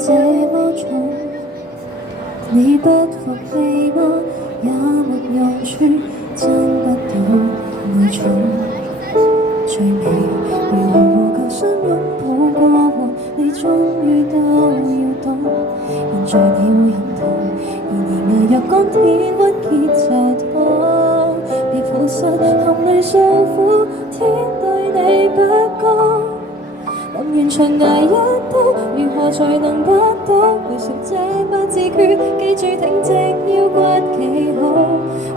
這麼重，你不服氣嗎？也沒用處，爭不到愛寵。最美如何和舊相擁抱過往，你終於都要懂。現在你會心痛，然而牙若乾天鬱結就痛。別負失含淚訴苦，天對你不公。臨完場捱一刀，如何才能不倒？回熟這八字訣，記住挺直腰骨企好。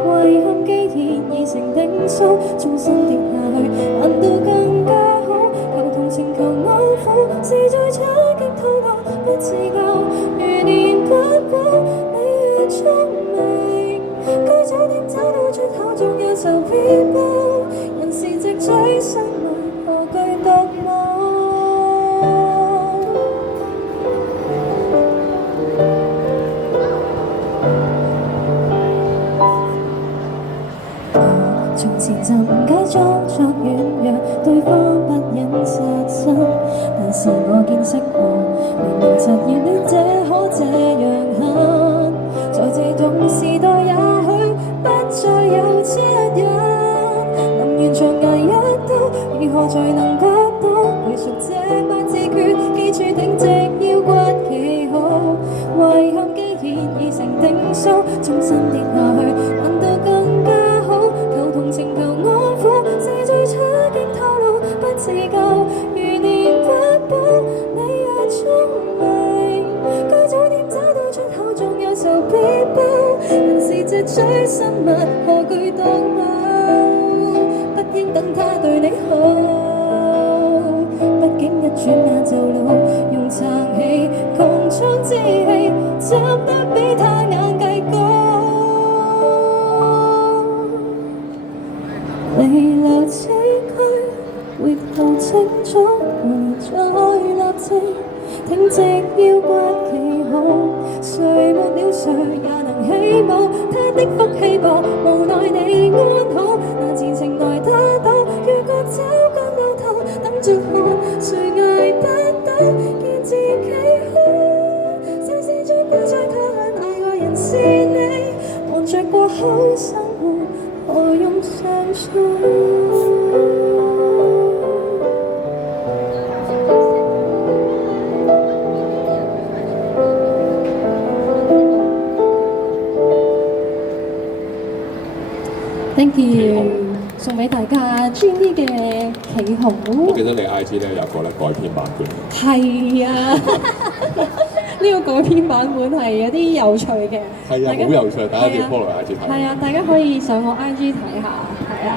遺憾既然已成定數，縱身跌下去，難道更加好？求同情求安撫，是最差極套路，不自救，如年不保，你越聰明，該早點找到出口，總有仇必報。人是直追生命，何懼獨舞？從前就誤解裝作軟弱，對方不忍殺身。但是我見識過，明明實現戀者可這樣狠。在這種時代，也許不再有惻隱。臨完場捱一刀，如何才能不倒？背熟這八字訣，記住挺直腰骨企好。遺憾既然已成定數，縱身跌下去，難道更加好？求同情求安撫，是最差極套路，不自救，如年不保，你越聰明，該早點找到出口，總有仇必報。人是隻追生物，何懼獨舞？不應等他對你好，畢竟一轉眼就老，用撐起穹蒼之氣，站得比他眼界高。離流此區，回頭清楚，再立正，挺直腰骨企好。誰沒了誰也能起舞，他的福氣薄，無奈你安好。難前程來他倒，如割走乾到頭，等着看誰捱不到，見自己好。世事最悲最可恨，愛過人是你，望着過好生活，何用上訴？Thank you，送俾大家 Jenny 嘅企好。我記得你 IG 咧有個咧改編版本。係啊，呢個改編版本係有啲有趣嘅。係啊，好有趣，大家要 follow IG 睇。係啊，大家可以上我 IG 睇下，係啊。